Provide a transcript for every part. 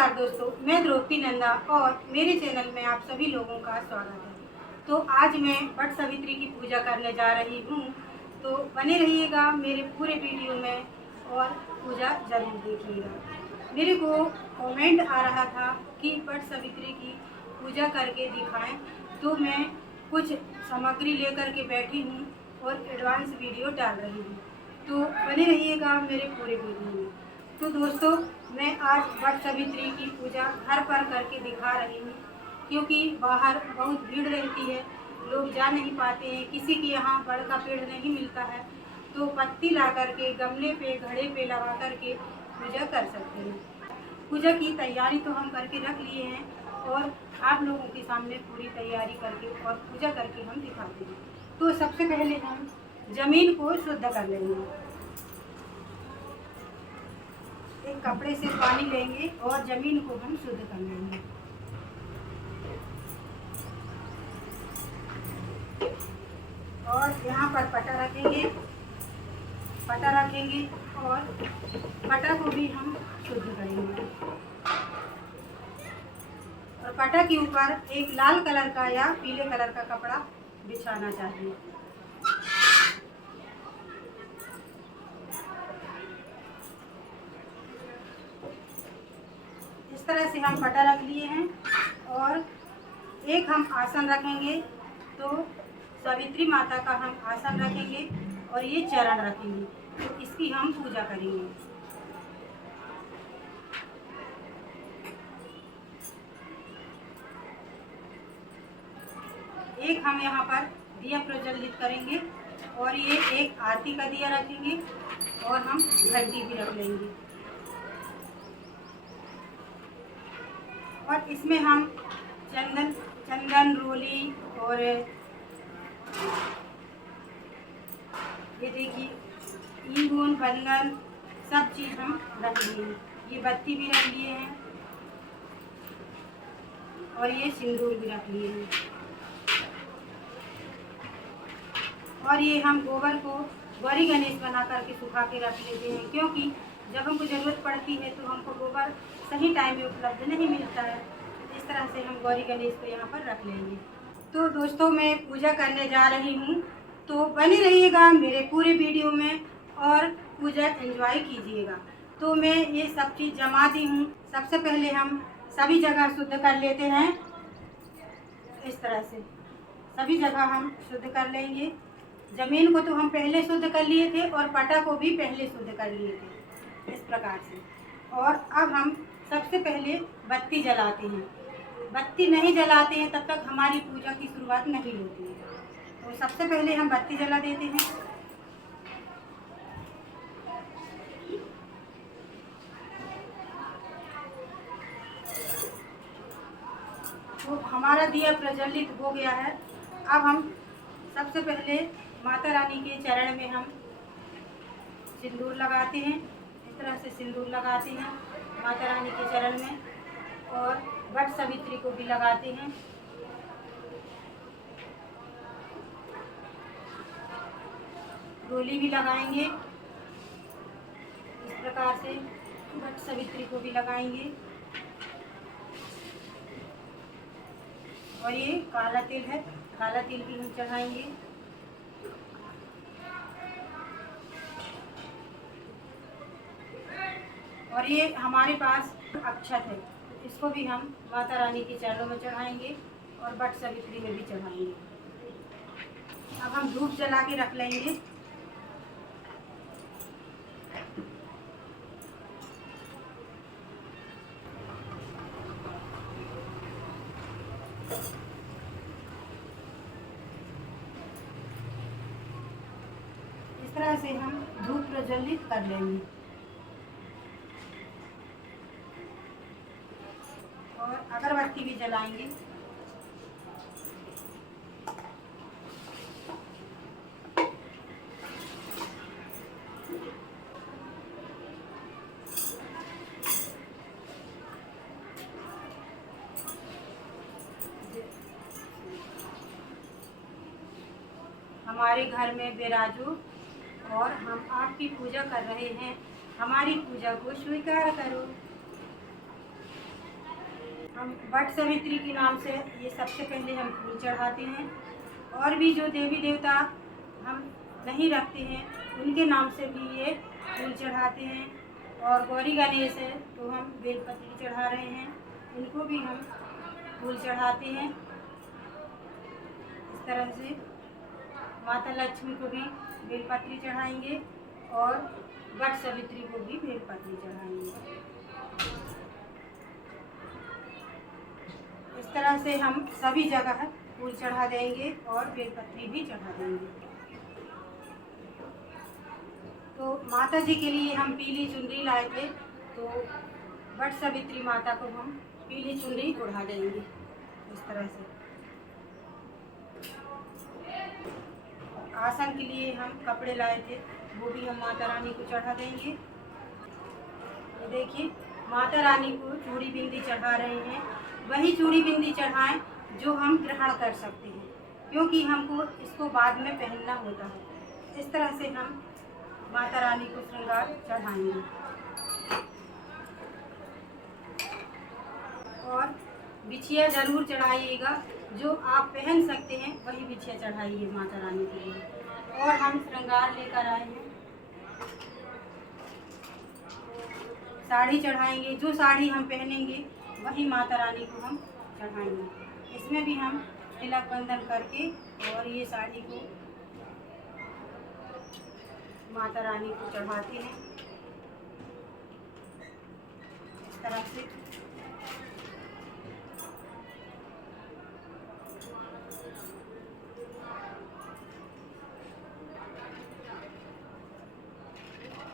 नमस्कार दोस्तों, मैं द्रौपदी नंदा और मेरे चैनल में आप सभी लोगों का स्वागत है। तो आज मैं वट सावित्री की पूजा करने जा रही हूँ, तो बने रहिएगा मेरे पूरे वीडियो में और पूजा जरूर देखिएगा। मेरे को कमेंट आ रहा था कि वट सावित्री की पूजा करके दिखाएं, तो मैं कुछ सामग्री लेकर के बैठी हूँ और एडवांस वीडियो डाल रही हूँ, तो बने रहिएगा मेरे पूरे वीडियो में। तो दोस्तों, मैं आज वट सावित्री की पूजा घर पर करके दिखा रही हूँ, क्योंकि बाहर बहुत भीड़ रहती है, लोग जा नहीं पाते हैं, किसी के यहाँ बड़ का पेड़ नहीं मिलता है, तो पत्ती ला करके गमले पे घड़े पे लगा करके पूजा कर सकते हैं। पूजा की तैयारी तो हम करके रख लिए हैं और आप लोगों के सामने पूरी तैयारी करके और पूजा करके हम दिखाते हैं। तो सबसे पहले हम जमीन को शुद्ध कर लेंगे। एक कपड़े से पानी लेंगे और जमीन को हम शुद्ध कर लेंगे। और यहाँ पर पटा रखेंगे और पटा को भी हम शुद्ध करेंगे। और पटा के ऊपर एक लाल कलर का या पीले कलर का कपड़ा बिछाना चाहिए। इस तरह से हम पटा रख लिए हैं और एक हम आसन रखेंगे, तो सावित्री माता का हम आसन रखेंगे और ये चरण रखेंगे, तो इसकी हम पूजा करेंगे। एक हम यहाँ पर दिया प्रज्वलित करेंगे और ये एक आरती का दिया रखेंगे और हम घंटी भी रख लेंगे। और इसमें हम चंदन रोली और ये देखिए ईंगून बंगन सब चीज़ हम रख लिए हैं। ये बत्ती भी रख लिए हैं और ये सिंदूर भी रख लिए हैं। और ये हम गोबर को गौरी गणेश बना करके सुखा के रख लेते हैं, क्योंकि जब हमको ज़रूरत पड़ती है तो हमको गोबर सही टाइम में उपलब्ध नहीं मिलता है। इस तरह से हम गौरी गणेश को यहाँ पर रख लेंगे। तो दोस्तों, मैं पूजा करने जा रही हूँ, तो बने रहिएगा मेरे पूरे वीडियो में और पूजा एंजॉय कीजिएगा। तो मैं ये सब चीज़ जमाती हूँ। सबसे पहले हम सभी जगह शुद्ध कर लेते हैं। इस तरह से सभी जगह हम शुद्ध कर लेंगे। जमीन को तो हम पहले शुद्ध कर लिए थे और पटा को भी पहले शुद्ध कर लिए थे, इस प्रकार से। और अब हम सबसे पहले बत्ती जलाते हैं। बत्ती नहीं जलाते हैं तब तक हमारी पूजा की शुरुआत नहीं होती है। तो सबसे पहले हम बत्ती जला देते हैं। तो हमारा दिया प्रज्वलित हो गया है। अब हम सबसे पहले माता रानी के चरण में हम सिंदूर लगाते हैं। इस तरह से सिंदूर लगाते हैं माता रानी के चरण में, और वट सावित्री को भी लगाते हैं। रोली भी लगाएंगे, इस प्रकार से वट सावित्री को भी लगाएंगे। और ये काला तिल है, काला तिल भी हम चढ़ाएंगे। और ये हमारे पास अक्षत है, इसको भी हम माता रानी के चरणों में चढ़ाएंगे और वट सावित्री में भी चढ़ाएंगे। अब हम धूप जला के रख लेंगे। इस तरह से हम धूप प्रज्वलित कर लेंगे और अगरबत्ती भी जलाएंगे। हमारे घर में विराजो और हम आपकी पूजा कर रहे हैं, हमारी पूजा को स्वीकार करो। हम वट सावित्री के नाम से ये सबसे पहले हम फूल चढ़ाते हैं। और भी जो देवी देवता हम नहीं रखते हैं उनके नाम से भी ये फूल चढ़ाते हैं। और गौरी गणेश है तो हम बेलपत्री चढ़ा रहे हैं, इनको भी हम फूल चढ़ाते हैं। इस तरह से माता लक्ष्मी को भी बेलपत्री चढ़ाएंगे और वट सावित्री को भी बेलपत्री चढ़ाएंगे। इस तरह से हम सभी जगह फूल चढ़ा देंगे और बेलपत्री भी चढ़ा देंगे। तो माता जी के लिए हम पीली चुनरी लाए थे, तो वट सावित्री माता को हम पीली चुनरी ओढ़ा देंगे इस तरह से। आसन के लिए हम कपड़े लाए थे, वो भी हम माता रानी को चढ़ा देंगे। ये देखिए माता रानी को चूड़ी बिंदी चढ़ा रहे हैं। वही चूड़ी बिंदी चढ़ाएं जो हम ग्रहण कर सकते हैं, क्योंकि हमको इसको बाद में पहनना होता है। इस तरह से हम माता रानी को श्रृंगार चढ़ाएंगे। और बिछिया जरूर चढ़ाइएगा, जो आप पहन सकते हैं वही बिछिया चढ़ाइए माता रानी के लिए। और हम श्रृंगार लेकर आए हैं, साड़ी चढ़ाएंगे। जो साड़ी हम पहनेंगे वही माता रानी को हम चढ़ाएंगे। इसमें भी हम तिलक बंधन करके और ये साड़ी को माता रानी को चढ़ाते हैं इस तरह से।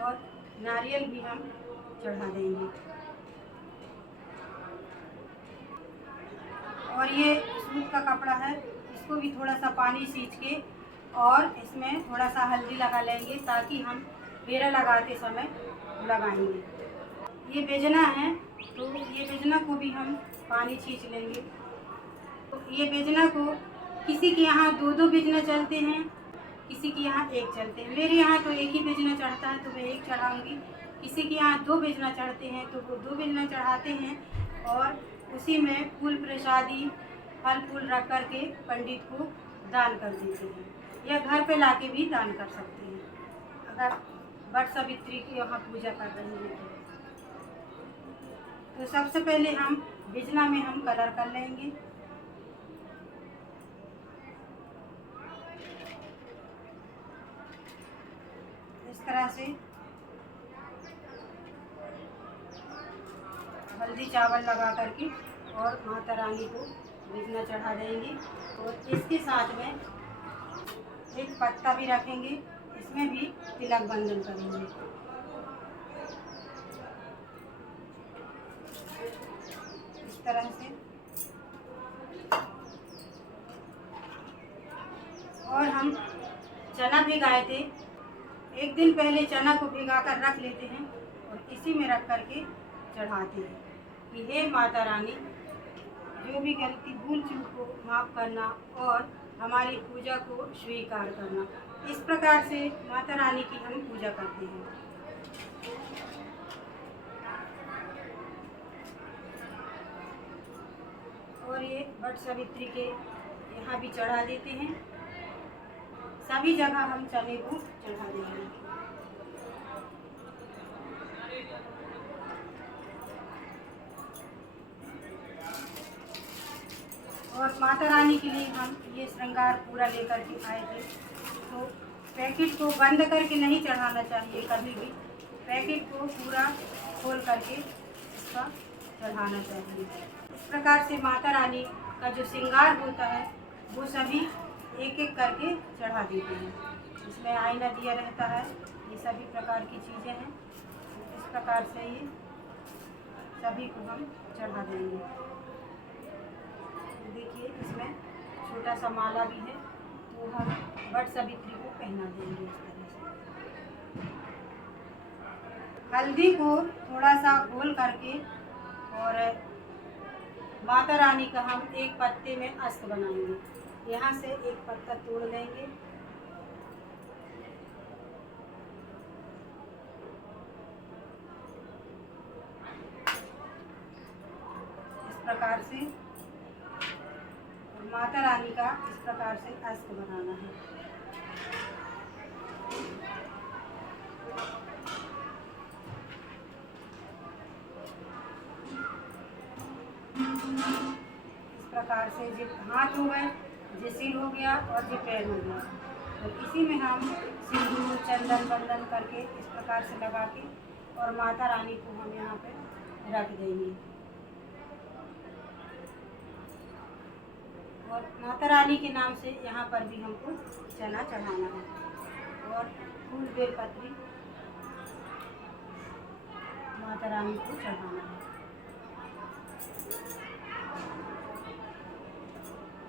और नारियल भी हम चढ़ा देंगे। और ये सूत का कपड़ा है, इसको भी थोड़ा सा पानी सींच के और इसमें थोड़ा सा हल्दी लगा लेंगे, ताकि हम फेरा लगाते समय लगाएंगे। ये बेजना है, तो ये बेजना को भी हम पानी छींच लेंगे। तो ये बेजना को किसी के यहाँ 2-2 बेजना चलते हैं, किसी के यहाँ 1 चलते हैं। मेरे यहाँ तो 1 ही बेजना चढ़ता है, तो मैं 1 चढ़ाऊँगी। किसी के यहाँ 2 बेजना चढ़ते हैं तो वो 2 बेजना चढ़ाते हैं और उसी में फूल प्रसादी फल फूल रख कर के पंडित को दान कर देते हैं, या घर पे लाके भी दान कर सकते हैं अगर वट सावित्री की यहाँ पूजा कर रहे हैं। तो सबसे पहले हम बिजना में हम कलर कर लेंगे। इस तरह से हल्दी चावल लगा करके और माता रानी को बिजना चढ़ा देंगे। और इसके साथ में एक पत्ता भी रखेंगे, इसमें भी तिलक बंधन करेंगे। इस तरह से। और हम चना भिगाए थे, 1 दिन पहले चना को भिगा कर रख लेते हैं और इसी में रख करके चढ़ाते हैं कि हे माता रानी, जो भी गलती भूल चूक को माफ़ करना और हमारी पूजा को स्वीकार करना। इस प्रकार से माता रानी की हम पूजा करते हैं। और ये वट सावित्री के यहाँ भी चढ़ा देते हैं। सभी जगह हम चने को चढ़ा देंगे। और माता रानी के लिए हम ये श्रृंगार पूरा लेकर के आए थे। तो पैकेट को बंद करके नहीं चढ़ाना चाहिए कभी भी, पैकेट को पूरा खोल करके इसका चढ़ाना चाहिए। इस प्रकार से माता रानी का जो श्रृंगार होता है वो सभी एक एक करके चढ़ा देते हैं। इसमें आईना दिया रहता है, ये सभी प्रकार की चीज़ें हैं। इस प्रकार से ये सभी को हम चढ़ा देंगे। देखिए इसमें छोटा सा माला भी है, तो हम वट सावित्री को पहना देंगे इस तरह से। हल्दी को थोड़ा सा घोल करके और माता रानी का हम एक पत्ते में अस्त बनाएंगे। यहाँ से एक पत्ता तोड़ लेंगे, इस प्रकार से, और माता रानी का इस प्रकार से अस्त्र बनाना है। इस प्रकार से जो हाथ हो गए, जो सिर हो गया और जो पैर हो गया, और इसी में हम सिंदूर चंदन बंदन करके इस प्रकार से लगा के और माता रानी को हम यहाँ पे रख देंगे। और माता रानी के नाम से यहाँ पर भी हमको चना चढ़ाना है और फूल बेलपत्री माता रानी को चढ़ाना है।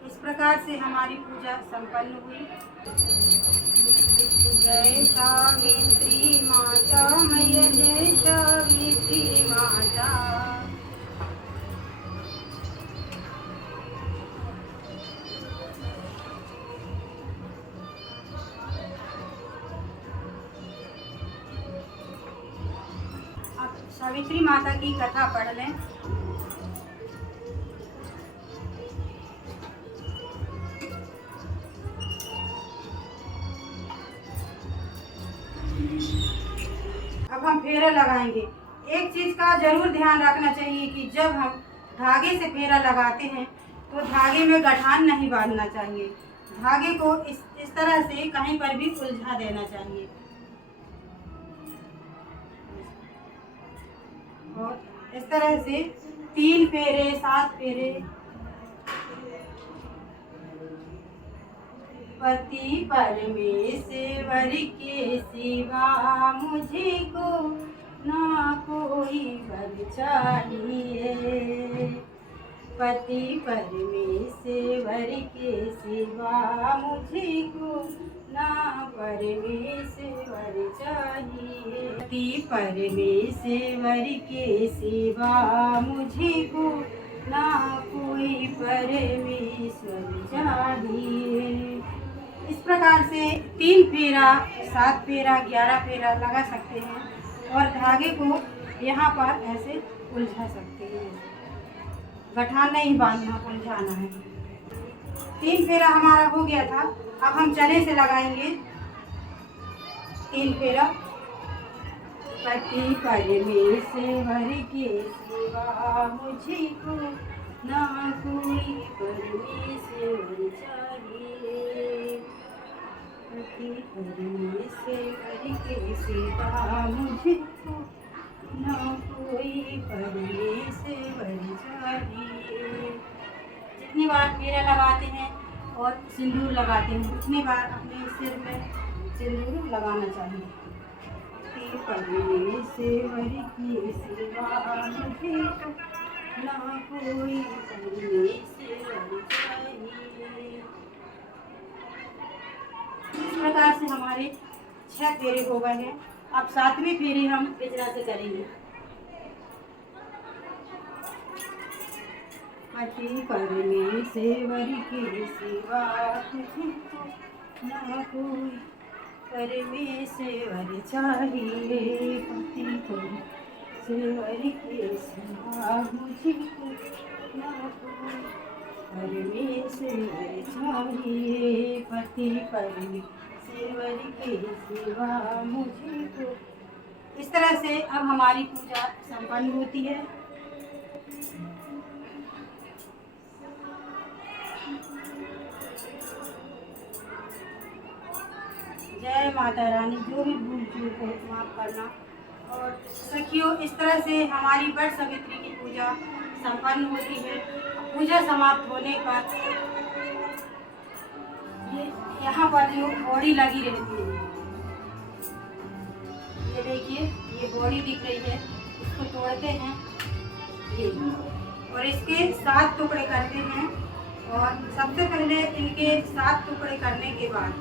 इस प्रकार से हमारी पूजा संपन्न हुई। जय सावित्री माता मैया, जय सावित्री माता। अब सावित्री माता की कथा पढ़ लें। अब हम फेरा लगाएंगे। एक चीज़ का जरूर ध्यान रखना चाहिए कि जब हम धागे से फेरा लगाते हैं तो धागे में गठान नहीं बांधना चाहिए। धागे को इस तरह से कहीं पर भी उलझा देना चाहिए। और इस तरह से 3 फेरे 7 फेरे पति परमेश्वर के सिवा मुझे को ना कोई वर चाहिए। पति परमेश्वर के सिवा मुझे को ना परमेश्वर चाहिए। पति परमेश्वर के सिवा मुझे को ना कोई परमेश्वर चाहिए। इस प्रकार से 3 फेरा 7 फेरा 11 फेरा लगा सकते हैं और धागे को यहाँ पर ऐसे उलझा सकते हैं। गठान नहीं बांधना, उलझाना है। 3 फेरा हमारा हो गया था। अब हम चने से लगाएंगे 3 फेरा। पति परमेश्वर के सिवा मुझे को ना कोई परमेश्वर चाहिए। पति परमेश्वर के सिवा मुझे को ना कोई परमेश्वर चाहिए। जितनी बार फेरा लगाते हैं और सिंदूर लगाते हैं उतनी बार अपने सिर में सिंदूर लगाना चाहिए। परमेश्वर की सिवा मुझे ना कोई परमेश्वर चाहिए। इस प्रकार से हमारे 6 फेरे हो गए हैं। अब 7वें फेरे हम बिजरा से करेंगे। पति परमेश्वर के सिवा मुझे ना कोई परमेश्वर चाहिए। पति परमेश्वर के सिवा मुझे ना कोई परमेश्वर चाहिए। पति परमेश्वर के सिवा मुझे को। इस तरह से अब हमारी पूजा संपन्न होती है। जय माता रानी। जो भी भूल चूक हो माफ करना। और सखियों, इस तरह से हमारी वट सावित्री की पूजा संपन्न होती है। पूजा समाप्त होने पर ये यहाँ पर जो बॉडी लगी रहती है, ये देखिए, ये बॉडी दिख रही है, इसको तोड़ते हैं ये, और इसके 7 टुकड़े करते हैं। और सबसे पहले इनके 7 टुकड़े करने के बाद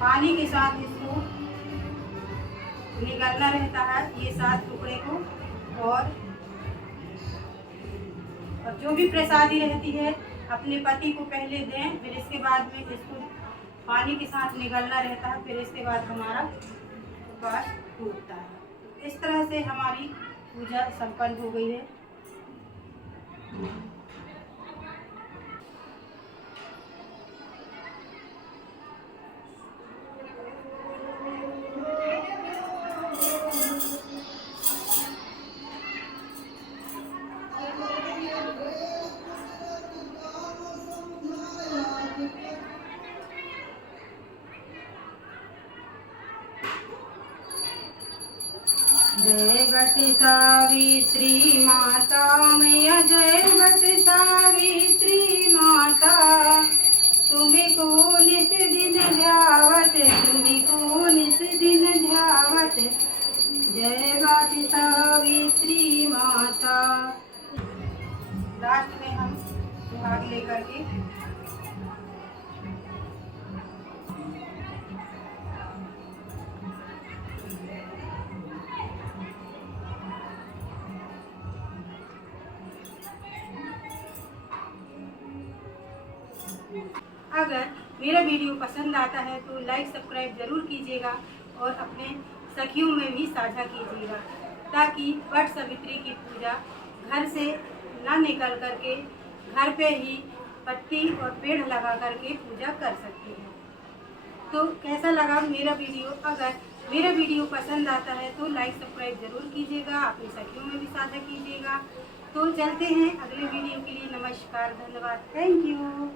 पानी के साथ इसको निगलना रहता है, ये 7 टुकड़े को। और जो भी प्रसादी रहती है अपने पति को पहले दें, फिर इसके बाद में इसको पानी के साथ निगलना रहता है, फिर इसके बाद हमारा उपवास टूटता है। इस तरह से हमारी पूजा संपन्न हो गई है। जय बट सावित्री माता मैया, जय बट सावित्री माता, तुम्हें को निस दिन ध्यावत, तुम्हें को निस दिन ध्यावत, जय बट सावित्री माता। लास्ट में हम सुहाग लेकर के अगर मेरा वीडियो पसंद आता है तो लाइक सब्सक्राइब ज़रूर कीजिएगा और अपने सखियों में भी साझा कीजिएगा, ताकि वट सावित्री की पूजा घर से ना निकल करके घर पे ही पत्ती और पेड़ लगा करके पूजा कर सकते हैं। तो कैसा लगा मेरा वीडियो? अगर मेरा वीडियो पसंद आता है तो लाइक सब्सक्राइब ज़रूर कीजिएगा, अपनी सखियों में भी साझा कीजिएगा। तो चलते हैं अगले वीडियो के लिए। नमस्कार, धन्यवाद, थैंक यू।